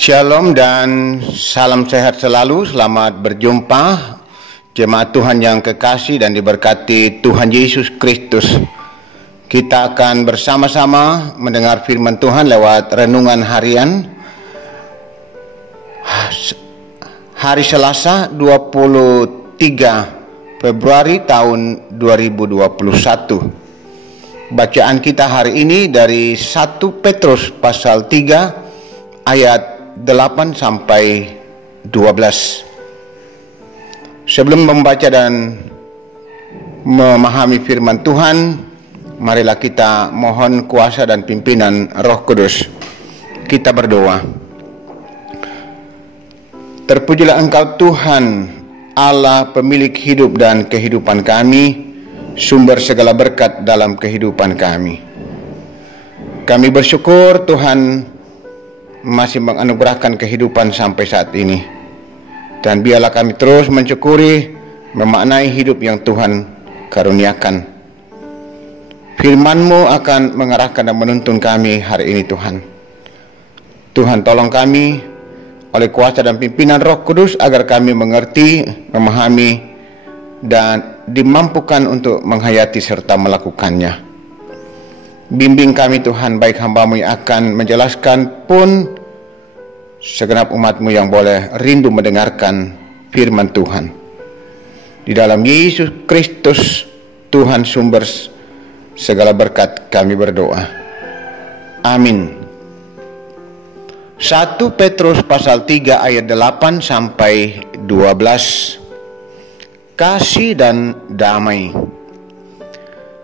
Shalom dan salam sehat selalu. Selamat berjumpa jemaat Tuhan yang kekasih dan diberkati Tuhan Yesus Kristus. Kita akan bersama-sama mendengar firman Tuhan lewat renungan harian hari Selasa 23 Februari tahun 2021. Bacaan kita hari ini dari 1 Petrus pasal 3 ayat 8 sampai 12. Sebelum membaca dan memahami firman Tuhan, marilah kita mohon kuasa dan pimpinan Roh Kudus. Kita berdoa. Terpujilah Engkau Tuhan, Allah pemilik hidup dan kehidupan kami, sumber segala berkat dalam kehidupan kami. Kami bersyukur Tuhan masih menganugerahkan kehidupan sampai saat ini. Dan biarlah kami terus mensyukuri, memaknai hidup yang Tuhan karuniakan. Firman-Mu akan mengarahkan dan menuntun kami hari ini Tuhan. Tuhan tolong kami oleh kuasa dan pimpinan Roh Kudus agar kami mengerti, memahami, dan dimampukan untuk menghayati serta melakukannya. Bimbing kami Tuhan, baik hamba-Mu yang akan menjelaskan pun segenap umat-Mu yang boleh rindu mendengarkan firman Tuhan. Di dalam Yesus Kristus Tuhan sumber segala berkat kami berdoa. Amin. 1 Petrus pasal 3 ayat 8 sampai 12. Kasih dan damai.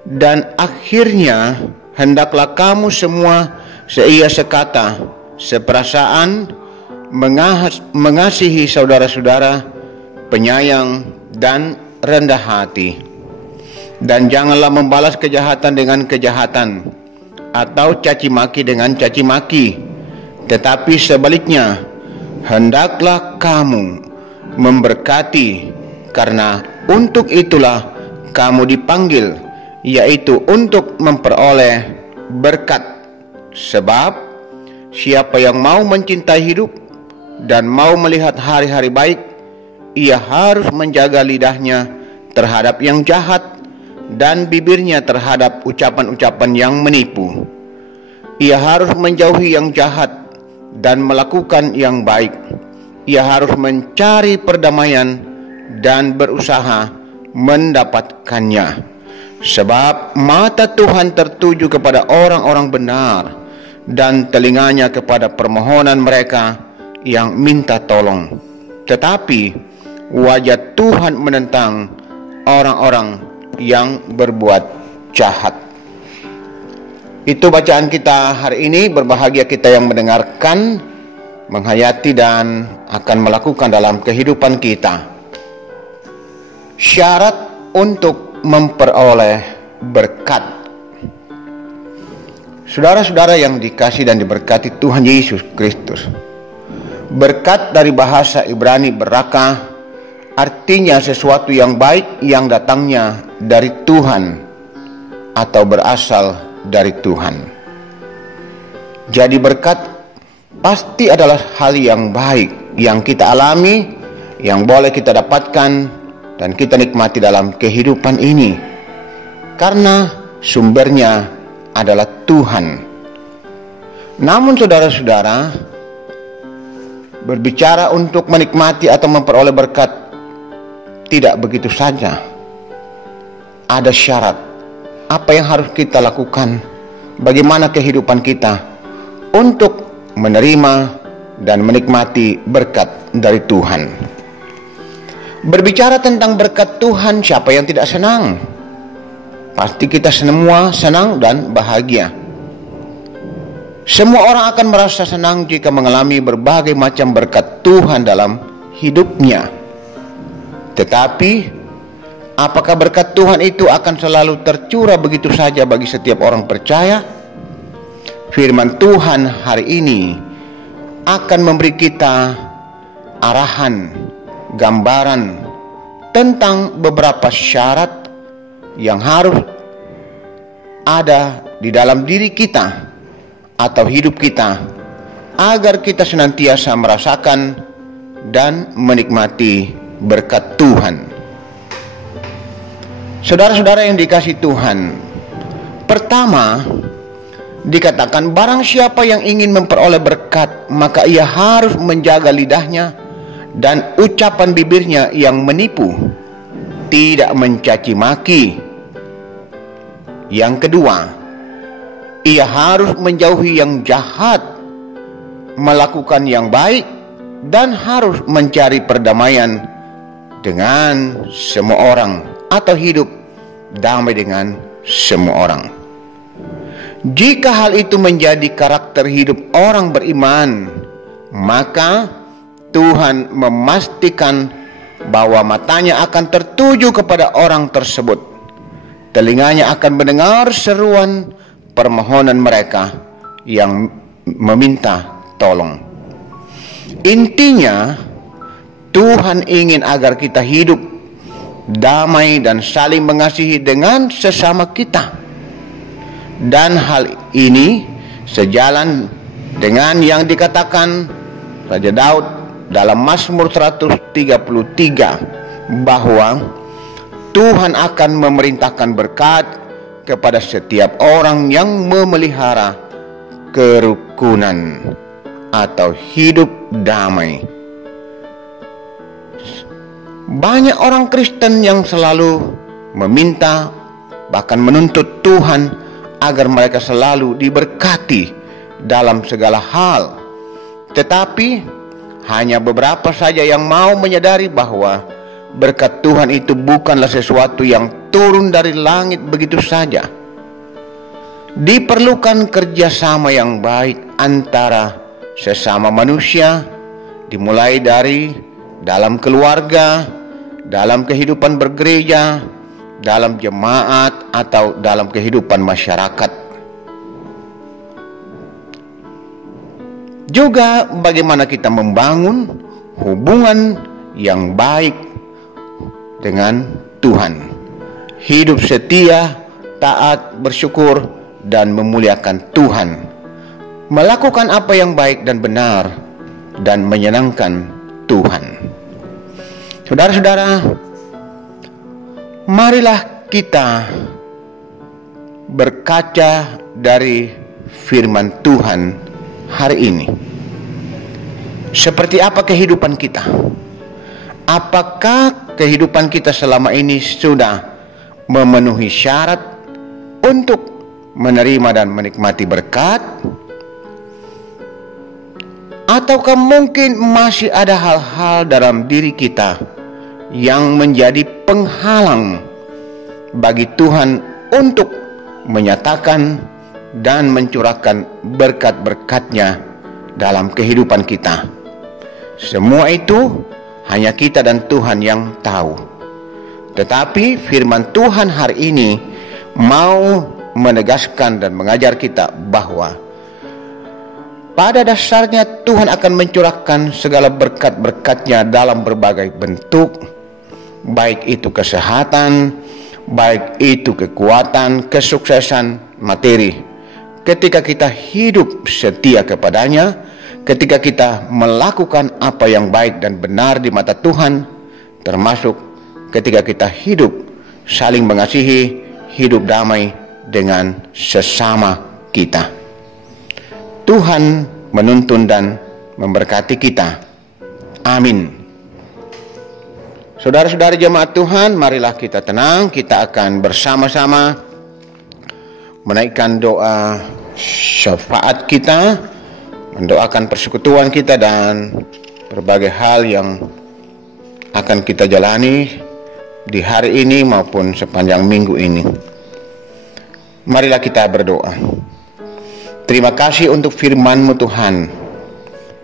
Dan akhirnya hendaklah kamu semua seia sekata, seperasaan, mengasihi saudara-saudara, penyayang dan rendah hati. Dan janganlah membalas kejahatan dengan kejahatan, atau caci maki dengan caci maki, tetapi sebaliknya, hendaklah kamu memberkati, karena untuk itulah kamu dipanggil, yaitu untuk memperoleh berkat. Sebab siapa yang mau mencintai hidup dan mau melihat hari-hari baik, ia harus menjaga lidahnya terhadap yang jahat dan bibirnya terhadap ucapan-ucapan yang menipu. Ia harus menjauhi yang jahat dan melakukan yang baik. Ia harus mencari perdamaian dan berusaha mendapatkannya. Sebab mata Tuhan tertuju kepada orang-orang benar, dan telinganya kepada permohonan mereka yang minta tolong. Tetapi wajah Tuhan menentang orang-orang yang berbuat jahat. Itu bacaan kita hari ini. Berbahagia kita yang mendengarkan, menghayati, dan akan melakukan dalam kehidupan kita. Syarat untuk memperoleh berkat. Saudara-saudara yang dikasihi dan diberkati Tuhan Yesus Kristus, berkat dari bahasa Ibrani berakah artinya sesuatu yang baik yang datangnya dari Tuhan atau berasal dari Tuhan. Jadi berkat pasti adalah hal yang baik yang kita alami, yang boleh kita dapatkan dan kita nikmati dalam kehidupan ini, karena sumbernya adalah Tuhan. Namun saudara-saudara, berbicara untuk menikmati atau memperoleh berkat tidak begitu saja. Ada syarat. Apa yang harus kita lakukan? Bagaimana kehidupan kita untuk menerima dan menikmati berkat dari Tuhan? Berbicara tentang berkat Tuhan, siapa yang tidak senang? Pasti kita semua senang dan bahagia. Semua orang akan merasa senang jika mengalami berbagai macam berkat Tuhan dalam hidupnya. Tetapi, apakah berkat Tuhan itu akan selalu tercurah begitu saja bagi setiap orang percaya? Firman Tuhan hari ini akan memberi kita arahan, gambaran tentang beberapa syarat yang harus ada di dalam diri kita atau hidup kita agar kita senantiasa merasakan dan menikmati berkat Tuhan. Saudara-saudara yang dikasihi Tuhan, pertama dikatakan barang siapa yang ingin memperoleh berkat, maka ia harus menjaga lidahnya dan ucapan bibirnya yang menipu, tidak mencaci maki. Yang kedua, ia harus menjauhi yang jahat, melakukan yang baik, dan harus mencari perdamaian dengan semua orang atau hidup damai dengan semua orang. Jika hal itu menjadi karakter hidup orang beriman, maka Tuhan memastikan bahwa matanya akan tertuju kepada orang tersebut. Telinganya akan mendengar seruan permohonan mereka yang meminta tolong. Intinya, Tuhan ingin agar kita hidup damai dan saling mengasihi dengan sesama kita. Dan hal ini sejalan dengan yang dikatakan Raja Daud dalam Mazmur 133 bahwa Tuhan akan memerintahkan berkat kepada setiap orang yang memelihara kerukunan atau hidup damai. Banyak orang Kristen yang selalu meminta, bahkan menuntut Tuhan agar mereka selalu diberkati dalam segala hal. Tetapi hanya beberapa saja yang mau menyadari bahwa berkat Tuhan itu bukanlah sesuatu yang turun dari langit begitu saja. Diperlukan kerjasama yang baik antara sesama manusia, dimulai dari dalam keluarga, dalam kehidupan bergereja, dalam jemaat, atau dalam kehidupan masyarakat. Juga bagaimana kita membangun hubungan yang baik dengan Tuhan. Hidup setia, taat, bersyukur, dan memuliakan Tuhan. Melakukan apa yang baik dan benar dan menyenangkan Tuhan. Saudara-saudara, marilah kita berkaca dari firman Tuhan hari ini. Seperti apa kehidupan kita? Apakah kehidupan kita selama ini sudah memenuhi syarat untuk menerima dan menikmati berkat? Ataukah mungkin masih ada hal-hal dalam diri kita yang menjadi penghalang bagi Tuhan untuk menyatakan dan mencurahkan berkat-berkat-Nya dalam kehidupan kita? Semua itu hanya kita dan Tuhan yang tahu. Tetapi firman Tuhan hari ini mau menegaskan dan mengajar kita bahwa pada dasarnya Tuhan akan mencurahkan segala berkat-berkat-Nya dalam berbagai bentuk, baik itu kesehatan, baik itu kekuatan, kesuksesan materi. Ketika kita hidup setia kepadanya, ketika kita melakukan apa yang baik dan benar di mata Tuhan, termasuk ketika kita hidup saling mengasihi, hidup damai dengan sesama kita. Tuhan menuntun dan memberkati kita. Amin. Saudara-saudara jemaat Tuhan, marilah kita tenang. Kita akan bersama-sama menaikkan doa syafaat kita, mendoakan persekutuan kita dan berbagai hal yang akan kita jalani di hari ini maupun sepanjang minggu ini. Marilah kita berdoa. Terima kasih untuk firman-Mu Tuhan.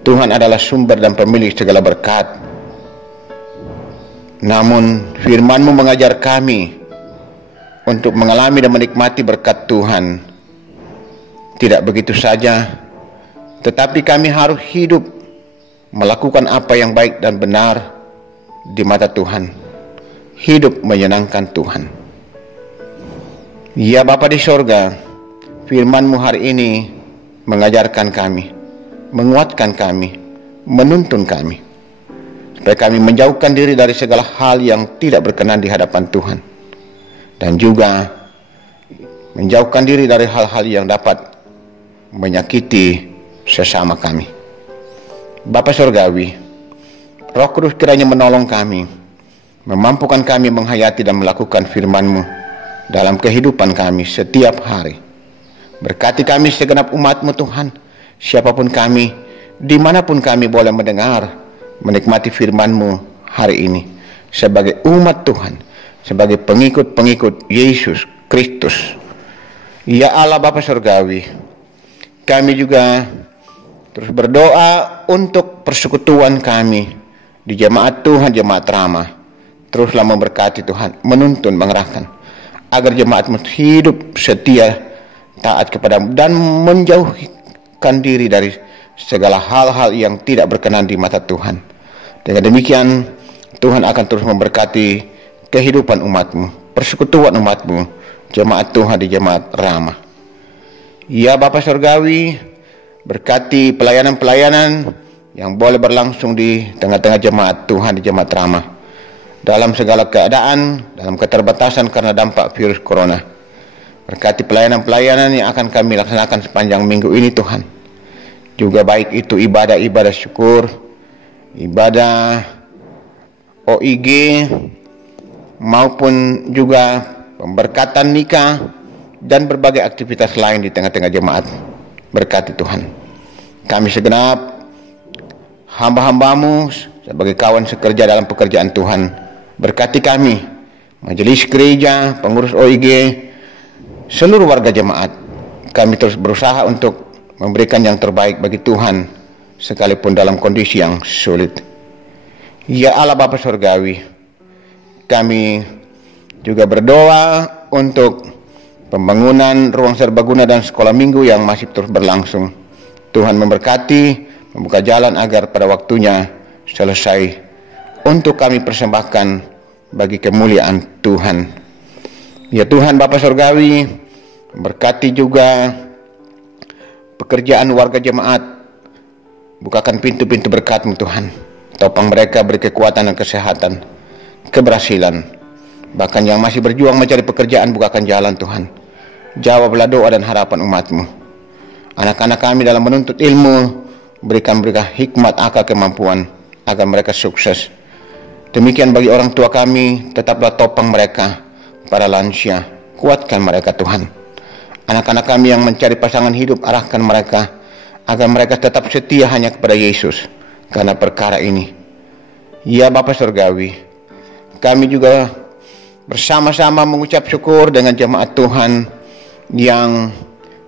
Tuhan adalah sumber dan pemilik segala berkat. Namun firman-Mu mengajar kami untuk mengalami dan menikmati berkat Tuhan. Tidak begitu saja, tetapi kami harus hidup melakukan apa yang baik dan benar di mata Tuhan. Hidup menyenangkan Tuhan. Ya Bapa di sorga, firman-Mu hari ini mengajarkan kami menguatkan kami, menuntun kami, supaya kami menjauhkan diri dari segala hal yang tidak berkenan di hadapan Tuhan, dan juga menjauhkan diri dari hal-hal yang dapat menyakiti sesama kami. Bapa Surgawi, Roh Kudus kiranya menolong kami, memampukan kami menghayati dan melakukan firman-Mu dalam kehidupan kami setiap hari. Berkati kami segenap umat-Mu Tuhan, siapapun kami, dimanapun kami boleh mendengar, menikmati firman-Mu hari ini, sebagai umat Tuhan, sebagai pengikut-pengikut Yesus Kristus. Ya Allah Bapa Surgawi, kami juga terus berdoa untuk persekutuan kami di jemaat Tuhan, jemaat Ramah. Teruslah memberkati Tuhan, menuntun, mengerahkan, agar jemaat-Mu hidup setia, taat kepada-Mu, dan menjauhkan diri dari segala hal-hal yang tidak berkenan di mata Tuhan. Dengan demikian, Tuhan akan terus memberkati kehidupan umat-Mu, persekutuan umat-Mu, jemaat Tuhan di jemaat Ramah. Ya Bapa Surgawi, berkati pelayanan-pelayanan yang boleh berlangsung di tengah-tengah jemaat Tuhan di jemaat Ramah, dalam segala keadaan, dalam keterbatasan karena dampak virus corona. Berkati pelayanan-pelayanan yang akan kami laksanakan sepanjang minggu ini Tuhan. Juga baik itu ibadah-ibadah syukur, ibadah OIG, maupun juga pemberkatan nikah, dan berbagai aktivitas lain di tengah-tengah jemaat. Berkati Tuhan. Kami segenap hamba-hamba-Mu sebagai kawan sekerja dalam pekerjaan Tuhan, berkati kami, majelis gereja, pengurus OIG, seluruh warga jemaat. Kami terus berusaha untuk memberikan yang terbaik bagi Tuhan, sekalipun dalam kondisi yang sulit. Ya Allah Bapa Surgawi, kami juga berdoa untuk pembangunan ruang serbaguna dan sekolah minggu yang masih terus berlangsung. Tuhan memberkati, membuka jalan agar pada waktunya selesai, untuk kami persembahkan bagi kemuliaan Tuhan. Ya Tuhan Bapa Surgawi, berkati juga pekerjaan warga jemaat, bukakan pintu-pintu berkat-Mu Tuhan, topang mereka, beri kekuatan dan kesehatan, keberhasilan. Bahkan yang masih berjuang mencari pekerjaan, bukakan jalan Tuhan. Jawablah doa dan harapan umat-Mu. Anak-anak kami dalam menuntut ilmu, berikan mereka hikmat, akal, kemampuan, agar mereka sukses. Demikian bagi orang tua kami, tetaplah topang mereka, para lansia, kuatkan mereka Tuhan. Anak-anak kami yang mencari pasangan hidup, arahkan mereka, agar mereka tetap setia hanya kepada Yesus, karena perkara ini. Ya Bapa Surgawi, kami juga bersama-sama mengucap syukur dengan jemaat Tuhan yang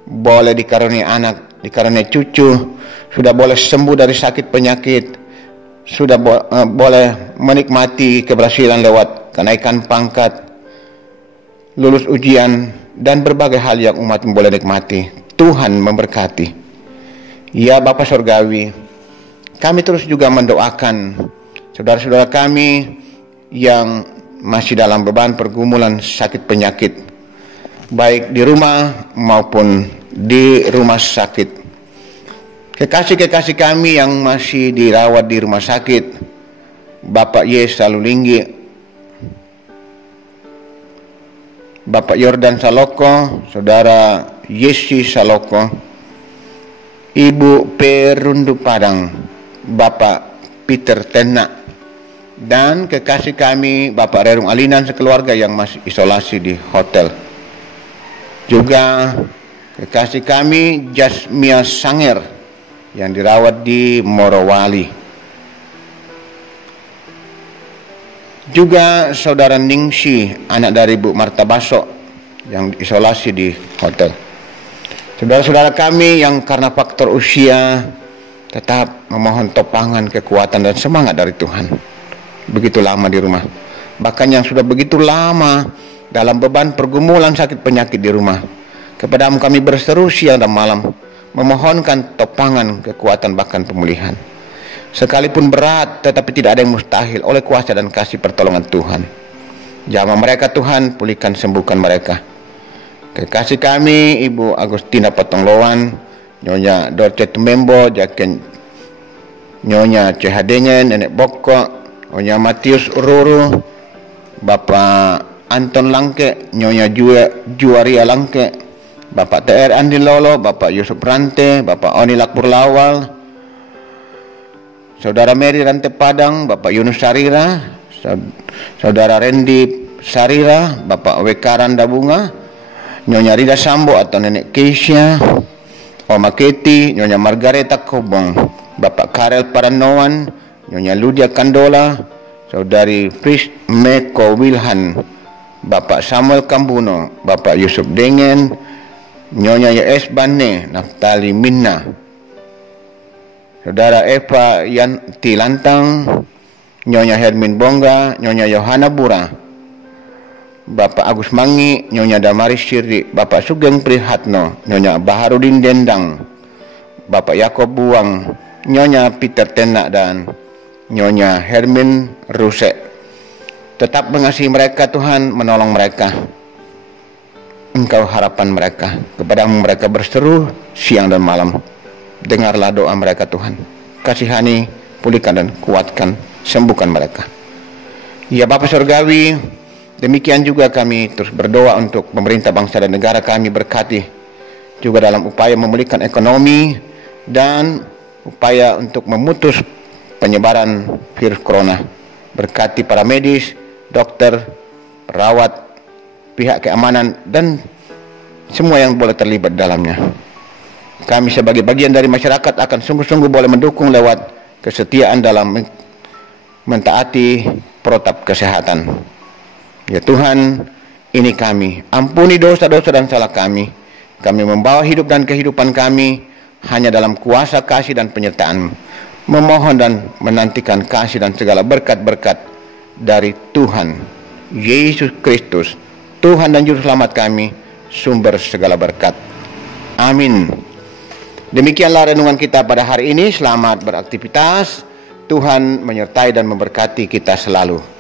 boleh dikaruniai anak, dikaruniai cucu, sudah boleh sembuh dari sakit penyakit, sudah boleh menikmati keberhasilan lewat kenaikan pangkat, lulus ujian, dan berbagai hal yang umat boleh nikmati. Tuhan memberkati. Ya Bapa Surgawi, kami terus juga mendoakan saudara-saudara kami yang masih dalam beban pergumulan sakit penyakit, baik di rumah maupun di rumah sakit. Kekasih-kekasih kami yang masih dirawat di rumah sakit, Bapak Yes Salulinggi, Bapak Yordan Saloko, Saudara Yesi Saloko, Ibu Perundu Padang, Bapak Peter Tenak, dan kekasih kami Bapak Rerung Alinan sekeluarga yang masih isolasi di hotel. Juga kekasih kami Jasmia Sanger yang dirawat di Morowali. Juga Saudara Ningsi, anak dari Bu Marta Baso, yang isolasi di hotel. Saudara-saudara kami yang karena faktor usia tetap memohon topangan, kekuatan, dan semangat dari Tuhan. Begitu lama di rumah, bahkan yang sudah begitu lama dalam beban pergumulan sakit penyakit di rumah, kepadamu kami berseru siang dan malam, memohonkan topangan, kekuatan, bahkan pemulihan. Sekalipun berat, tetapi tidak ada yang mustahil oleh kuasa dan kasih pertolongan Tuhan. Jamah mereka Tuhan, pulihkan, sembuhkan mereka. Kekasih kami Ibu Agustina Potongloan Nyonya Dorce Tumembo, jaken Nyonya Cehadengen, Nenek Bokok, Nyonya Matius Ururu, Bapak Anton Langke, Nyonya Juaria Langke, Bapak TR Andi Lolo, Bapak Yusuf Rante, Bapak Oni Lakpur Lawal, Saudara Mary Rante Padang, Bapak Yunus Sarira, Saudara Randy Sarira, Bapak WK Randa Bunga, Nyonya Rida Sambo atau Nenek Keisha, Oma Keti, Nyonya Margareta Kobong, Bapak Karel Paranoan, Nyonya Ludia Kandola, Saudari Pris Meko Wilhan, Bapak Samuel Kambuno, Bapak Yusuf Dengan, Nyonya YS Bane, Naftali Minna, Saudara Eva Yanti Lantang, Nyonya Hermin Bongga, Nyonya Yohana Bura, Bapak Agus Mangi, Nyonya Damaris Sirri, Bapak Sugeng Prihatno, Nyonya Baharudin Dendang, Bapak Yakob Buang, Nyonya Peter Tenak dan Nyonya Hermin Rusek. Tetap mengasihi mereka Tuhan, menolong mereka. Engkau harapan mereka, kepadamu mereka berseru siang dan malam. Dengarlah doa mereka Tuhan. Kasihani, pulihkan dan kuatkan, sembuhkan mereka. Ya Bapa Surgawi, demikian juga kami terus berdoa untuk pemerintah bangsa dan negara kami, berkati juga dalam upaya memulihkan ekonomi dan upaya untuk memutus penyebaran virus corona. Berkati para medis, dokter, perawat, pihak keamanan dan semua yang boleh terlibat dalamnya. Kami sebagai bagian dari masyarakat akan sungguh-sungguh boleh mendukung lewat kesetiaan dalam mentaati protap kesehatan. Ya Tuhan, ini kami, ampuni dosa-dosa dan salah kami. Kami membawa hidup dan kehidupan kami hanya dalam kuasa kasih dan penyertaan. Memohon dan menantikan kasih dan segala berkat-berkat dari Tuhan Yesus Kristus, Tuhan dan Juru Selamat kami, sumber segala berkat. Amin. Demikianlah renungan kita pada hari ini. Selamat beraktivitas. Tuhan menyertai dan memberkati kita selalu.